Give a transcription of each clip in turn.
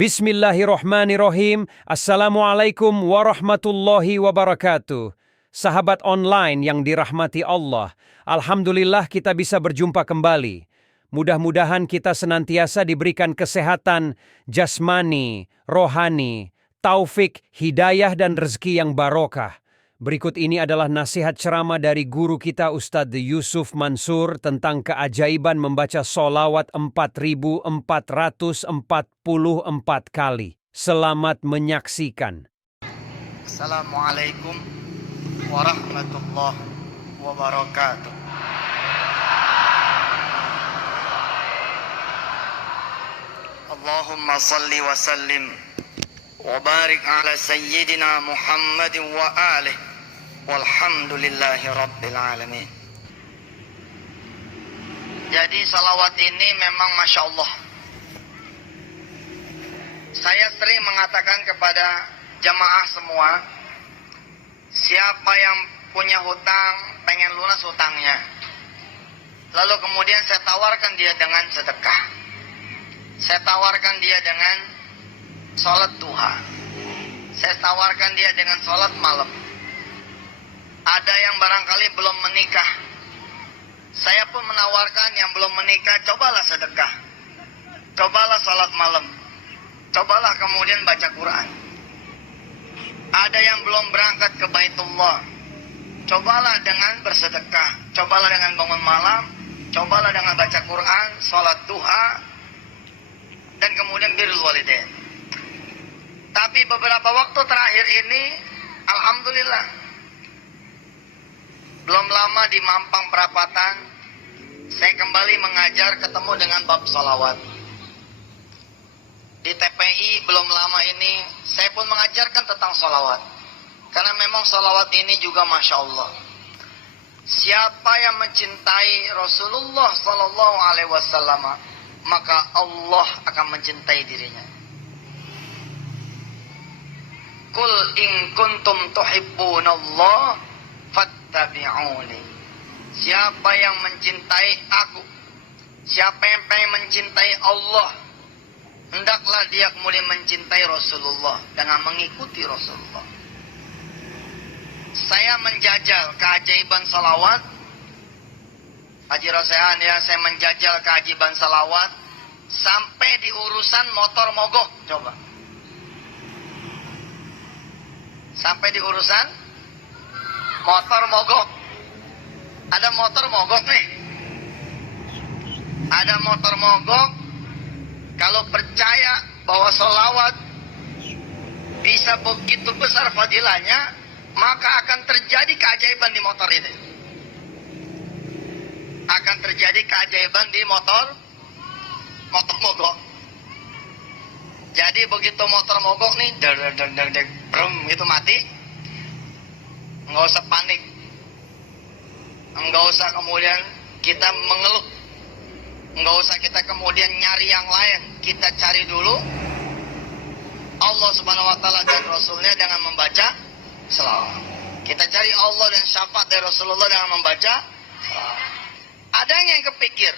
Bismillahirrohmanirrohim. Assalamualaikum warahmatullahi wabarakatuh. Sahabat online yang dirahmati Allah, alhamdulillah kita bisa berjumpa kembali. Mudah-mudahan kita senantiasa diberikan kesehatan jasmani, rohani, taufik, hidayah dan rezeki yang barokah. Berikut ini adalah nasihat ceramah dari guru kita Ustadz Yusuf Mansur tentang keajaiban membaca sholawat 4.444 kali. Selamat menyaksikan. Assalamualaikum warahmatullahi wabarakatuh. Allahumma salli wa sallim wa barik ala sayyidina Muhammadin wa alihi. Walhamdulillahi rabbil alamin. Jadi salawat ini memang Masya Allah. Saya sering mengatakan kepada jamaah semua, siapa yang punya hutang pengen lunas hutangnya, lalu kemudian saya tawarkan dia dengan sedekah, saya tawarkan dia dengan sholat duha, saya tawarkan dia dengan sholat malam. Ada yang barangkali belum menikah, saya pun menawarkan yang belum menikah, cobalah sedekah, cobalah sholat malam, cobalah kemudian baca Quran. Ada yang belum berangkat ke Baitullah, cobalah dengan bersedekah, cobalah dengan bangun malam, cobalah dengan baca Quran, sholat duha, dan kemudian birrul walidain. Tapi beberapa waktu terakhir ini, alhamdulillah, belum lama di Mampang Perapatan, saya kembali mengajar ketemu dengan bab salawat. Di TPI belum lama ini, saya pun mengajarkan tentang salawat. Karena memang salawat ini juga Masya Allah. Siapa yang mencintai Rasulullah Sallallahu Alaihi Wasallam, maka Allah akan mencintai dirinya. Qul in kuntum tuhibbunallah fattabi'uni. Siapa yang mencintai aku, siapa yang pengen mencintai Allah, hendaklah dia kemudian mencintai Rasulullah dengan mengikuti Rasulullah. Saya menjajal keajaiban salawat. Haji Rosehan ya, saya menjajal keajaiban salawat sampai di urusan motor mogok. Coba. Sampai di urusan motor mogok. Ada motor mogok nih. Ada motor mogok. Kalau percaya bahwa sholawat bisa begitu besar fadilahnya, maka akan terjadi keajaiban di motor ini. Akan terjadi keajaiban di motor mogok. Jadi begitu motor mogok nih, itu mati, nggak usah panik, nggak usah kemudian kita mengeluh, nggak usah kita kemudian nyari yang lain. Kita cari dulu Allah Subhanahu Wa Taala dan Rasulnya dengan membaca selawat. Kita cari Allah dan syafaat dari Rasulullah dengan membaca selawat. Ada yang kepikir,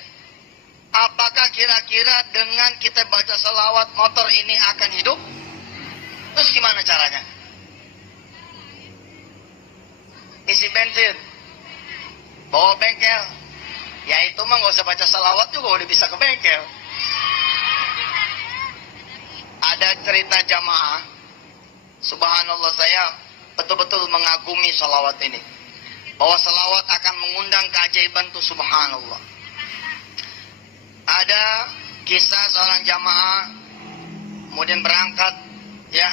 apakah kira-kira dengan kita baca selawat motor ini akan hidup? Terus gimana caranya? Isi bensin, bawa bengkel. Ya itu mah gak usah baca salawat juga udah bisa ke bengkel. Ada cerita jamaah, subhanallah, saya betul-betul mengagumi salawat ini, bahwa salawat akan mengundang keajaiban itu, subhanallah. Ada kisah seorang jamaah kemudian berangkat, ya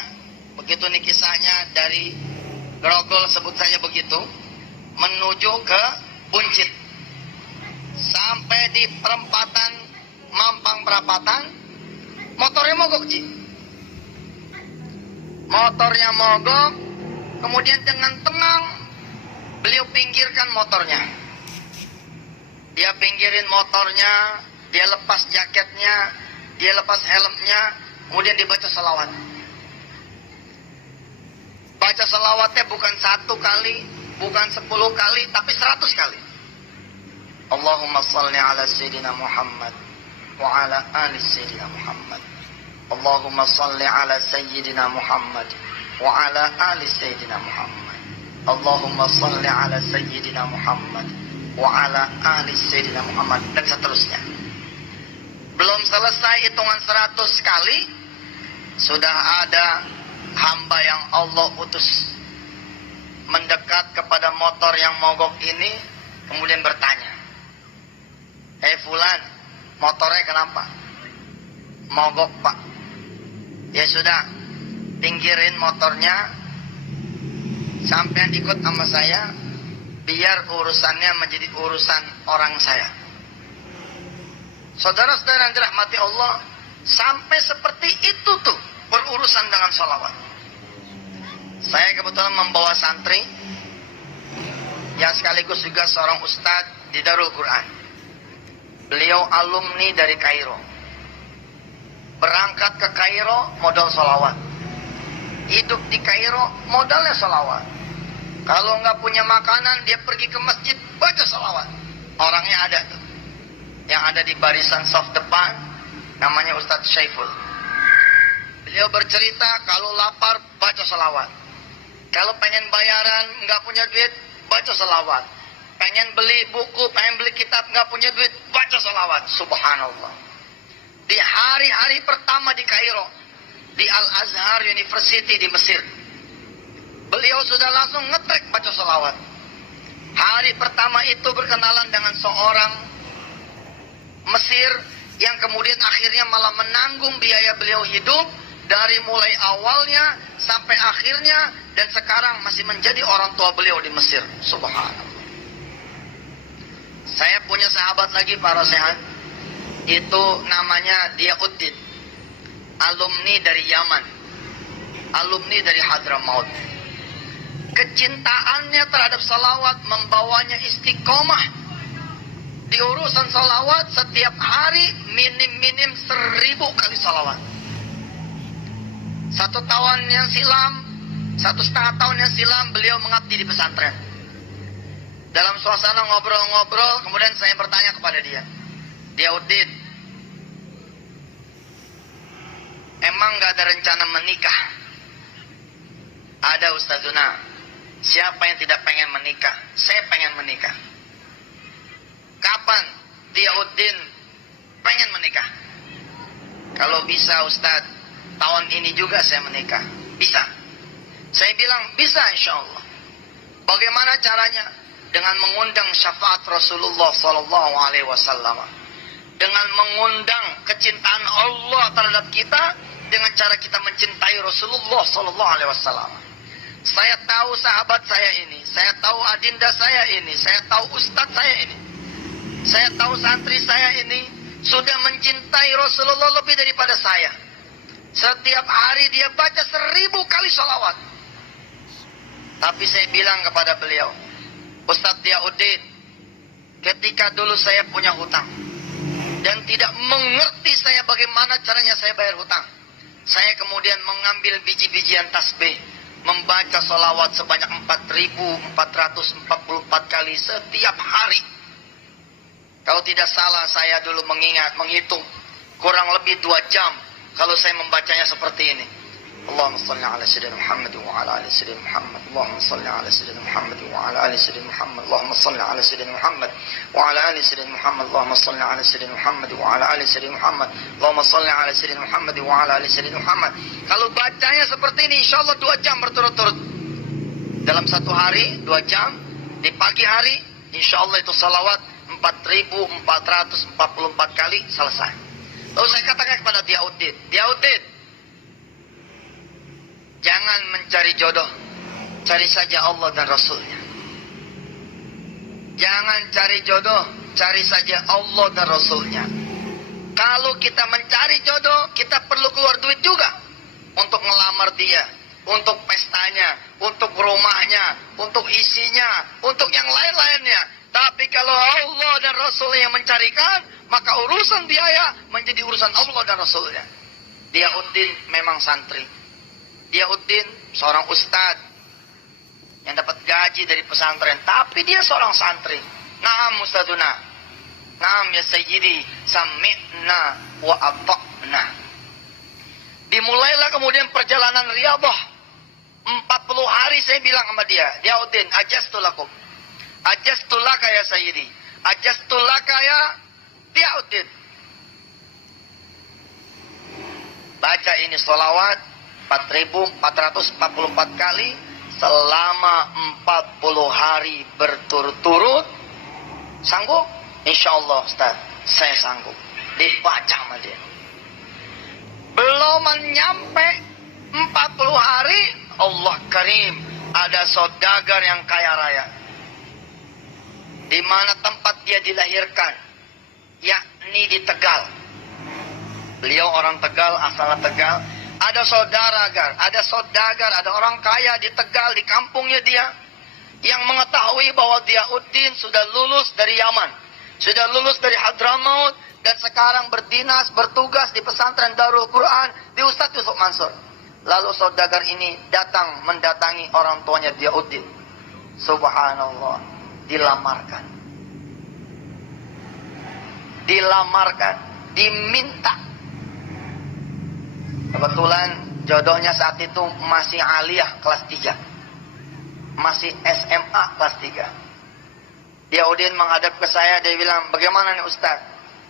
begitu nih kisahnya, dari Grogol sebut saja begitu, menuju ke Buncit. Sampai di perempatan Mampang Perapatan, motornya mogok, Ci. Motornya mogok, kemudian dengan tenang beliau pinggirkan motornya. Dia pinggirin motornya, dia lepas jaketnya, dia lepas helmnya, kemudian dibaca salawat. Baca salawatnya bukan 1 kali, bukan 10 kali, tapi 100 kali. Allahumma salli ala Sayyidina Muhammad wa ala ali Sayyidina Muhammad. Allahumma salli ala Sayyidina Muhammad wa ala ali Sayyidina Muhammad. Allahumma salli ala Sayyidina Muhammad wa ala ali Sayyidina Muhammad, dan seterusnya. Belum selesai hitungan 100 kali, sudah ada hamba yang Allah utus mendekat kepada motor yang mogok ini, kemudian bertanya, fulan, motornya kenapa? Mogok, Pak. Ya sudah, pinggirin motornya, sampean ikut sama saya, biar urusannya menjadi urusan orang saya. Saudara-saudara yang dirahmati Allah, sampai seperti itu tuh berurusan dengan sholawat. Saya kebetulan membawa santri yang sekaligus juga seorang ustadz di Darul Quran. Beliau alumni dari Kairo. Berangkat ke Kairo modal sholawat. Hidup di Kairo modalnya sholawat. Kalau nggak punya makanan, dia pergi ke masjid baca sholawat. Orangnya ada tuh, yang ada di barisan soft depan, namanya Ustadz Syaiful. Beliau bercerita kalau lapar baca sholawat. Kalau pengen bayaran nggak punya duit baca sholawat. Pengen beli buku, pengen beli kitab nggak punya duit baca sholawat. Subhanallah. Di hari-hari pertama di Kairo, di Al-Azhar University di Mesir, beliau sudah langsung ngetrek baca sholawat. Hari pertama itu berkenalan dengan seorang Mesir yang kemudian akhirnya malah menanggung biaya beliau hidup dari mulai awalnya sampai akhirnya, dan sekarang masih menjadi orang tua beliau di Mesir. Subhanallah. Saya punya sahabat lagi para sehat, itu namanya Diauddin, alumni dari Yaman, alumni dari Hadramaut. Kecintaannya terhadap salawat membawanya istiqomah di urusan salawat. Setiap hari minim-minim 1000 kali salawat. 1 tahun yang silam, 1,5 tahun yang silam, beliau mengabdi di pesantren. Dalam suasana ngobrol-ngobrol, kemudian saya bertanya kepada dia, Diauddin, emang gak ada rencana menikah? Ada Ustazuna. Siapa yang tidak pengen menikah? Saya pengen menikah. Kapan Diauddin pengen menikah? Kalau bisa Ustaz, tahun ini juga saya menikah. Bisa. Saya bilang bisa insya Allah. Bagaimana caranya? Dengan mengundang syafaat Rasulullah SAW, dengan mengundang kecintaan Allah terhadap kita, dengan cara kita mencintai Rasulullah SAW. Saya tahu sahabat saya ini, saya tahu adinda saya ini, saya tahu ustadz saya ini, saya tahu santri saya ini sudah mencintai Rasulullah lebih daripada saya. Setiap hari dia baca 1000 kali sholawat. Tapi saya bilang kepada beliau, Ustadz Diauddin, ketika dulu saya punya hutang dan tidak mengerti saya bagaimana caranya saya bayar hutang, saya kemudian mengambil biji-bijian tasbih, membaca sholawat sebanyak 4.444 kali setiap hari. Kalau tidak salah saya dulu menghitung kurang lebih 2 jam kalau saya membacanya seperti ini. Allahumma salli ala sayyidina Muhammad wa ala ali sayyidina Muhammad. Allahumma salli ala sayyidina Muhammad wa ala ali sayyidina Muhammad. Allahumma salli ala sayyidina Muhammad wa ala ali sayyidina Muhammad. Allahumma salli ala sayyidina Muhammad wa ala ali sayyidina Muhammad. Allahumma salli ala sayyidina Muhammad wa ala ali sayyidina Muhammad. Kalau bacanya seperti ini insyaallah 2 jam berturut-turut. Dalam 1 hari 2 jam, di pagi hari insyaallah itu salawat 4.444 kali selesai. Lalu saya katakan kepada Diauddin, Diauddin, jangan mencari jodoh, cari saja Allah dan Rasulnya. Jangan cari jodoh, cari saja Allah dan Rasulnya. Kalau kita mencari jodoh, kita perlu keluar duit juga untuk ngelamar dia, untuk pestanya, untuk rumahnya, untuk isinya, untuk yang lain-lainnya. Tapi kalau Allah dan Rasulnya yang mencarikan, maka urusan biaya menjadi urusan Allah dan Rasulnya. Diauddin memang santri. Diauddin seorang ustadz yang dapat gaji dari pesantren, tapi dia seorang santri. Naam ustadzuna, naam ya sayyidi, sami'na wa ata'na. Dimulailah kemudian perjalanan riyadhah. 40 hari saya bilang sama dia, Udin, ajastulakum. Ajastulaka ya sayyidi. Ajastulaka ya Udin. Baca ini sholawat 4.444 kali selama 40 hari berturut-turut. Sanggup? Insya Allah Ustaz, saya sanggup. Dibaca sama dia. Belum menyampe 40 hari, Allah Karim, ada saudagar yang kaya raya. Di mana tempat dia dilahirkan, yakni di Tegal. Beliau orang Tegal, asalnya Tegal. Ada saudagar, ada orang kaya di Tegal, di kampungnya dia, yang mengetahui bahwa dia Udin sudah lulus dari Yaman, sudah lulus dari Hadramaut, dan sekarang berdinas, bertugas di pesantren Darul Quran di Ustadz Yusuf Mansur. Lalu saudagar ini datang mendatangi orang tuanya dia Udin. Subhanallah, dilamarkan, diminta. Kebetulan jodohnya saat itu masih aliyah kelas 3, masih SMA kelas 3. Dia Udin menghadap ke saya, dia bilang, bagaimana nih Ustaz?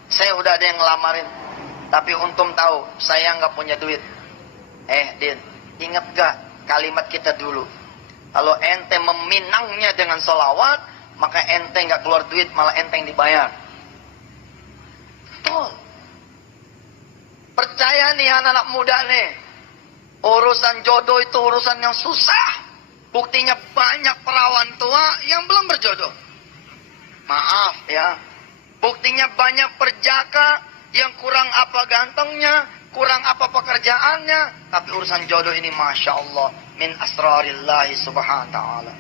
Saya udah ada yang ngelamarin, tapi untung tahu saya nggak punya duit. Din, ingat gak kalimat kita dulu? Kalau ente meminangnya dengan sholawat, maka ente nggak keluar duit, malah ente yang dibayar. Betul. Percaya nih anak-anak muda nih, urusan jodoh itu urusan yang susah. Buktinya banyak perawan tua yang belum berjodoh. Maaf ya. Buktinya banyak perjaka yang kurang apa gantengnya, kurang apa pekerjaannya, tapi urusan jodoh ini Masya Allah min asrarillahi subhanahu wa ta'ala.